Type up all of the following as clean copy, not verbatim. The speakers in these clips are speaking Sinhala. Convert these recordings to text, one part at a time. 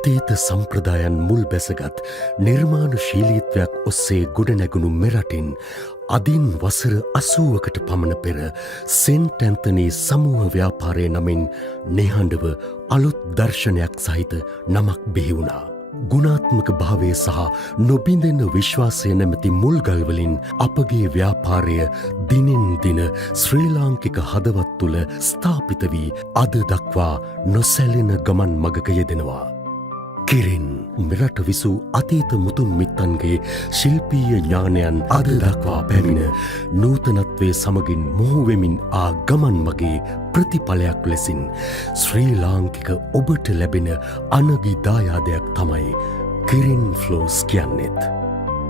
අතීත සම්ප්‍රදායන් මුල් බැසගත් නිර්මාණශීලීත්වයක් ඔස්සේ ගොඩනැගුණු මෙරටින් අදින් වසර 80කට පමණ පෙර සෙන්ට් ඇන්තනී සමූහ ව්‍යාපාරය නමින් නිහඬව අලුත් දර්ශනයක් සහිත නමක් බිහි වුණා. ගුණාත්මක භාවය සහ නොබිඳෙන විශ්වාසය නැමැති මුල්ගල්වලින් අපගේ ව්‍යාපාරය දිනෙන් දින ශ්‍රී ලාංකික හදවත් තුළ ස්ථාපිත වී අද දක්වා නොසැලෙන ගමන් මගක යෙදෙනවා. කිරින් මෙරට විසූ අතීත මුතුන් මිත්තන්ගේ ශිල්පීය ඥානයන් අද දක්වා පැමිණ නූතනත්වය සමගින් මොහුවෙමින් ආ ගමන් මගේ ප්‍රතිඵලයක් ලෙසින් ශ්‍රී ලාංකික ඔබට ලැබෙන අනගි දායාදයක් තමයි කිරින් ෆ්ලෝස් කියන්නෙත්.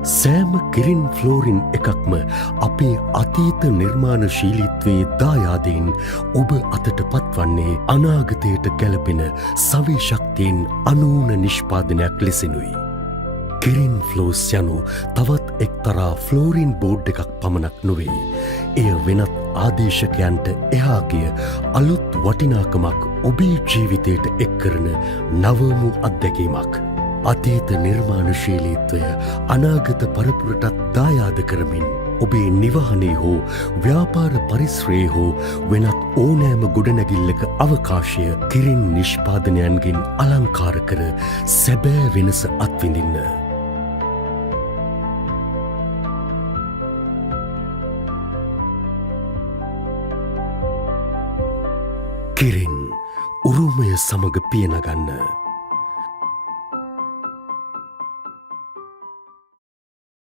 සෑම කිරින් ෆ්ලෝරින් එකක්ම අපේ අතීත නිර්මාණශීලීත්වයේ දායාදයෙන් ඔබ අතට පත්වන්නේ අනාගතයට ගැලපෙන සවිශක්තියෙන් අනූන නිෂ්පාදනයක් ලෙසිනුයි. කිරින් ෆ්ලෝස් යනු තවත් එක්තරා ෆ්ලෝරින් බෝඩ් එකක් පමණක් නොවේ. එය වෙනත් ආදේශකයන්ට එහාගිය අලුත් වටිනාකමක් ඔබේ ජීවිතයට එක් කරන නවමු අත්දැකීමක්. අතීත නිර්මාණශීලීත්වය අනාගත පරපුරටත් දායාද කරමින් ඔබේ නිවහනේ හෝ ව්‍යාපාර පරිශ්‍රයේ හෝ වෙනත් ඕනෑම ගොඩනැගිල්ලක අවකාශය කිරින් නිෂ්පාදනයන්ගෙන් අලංකාර කර සැබෑ වෙනස අත්විඳින්න. කිරින් උරුමය සමග පියනගන්න.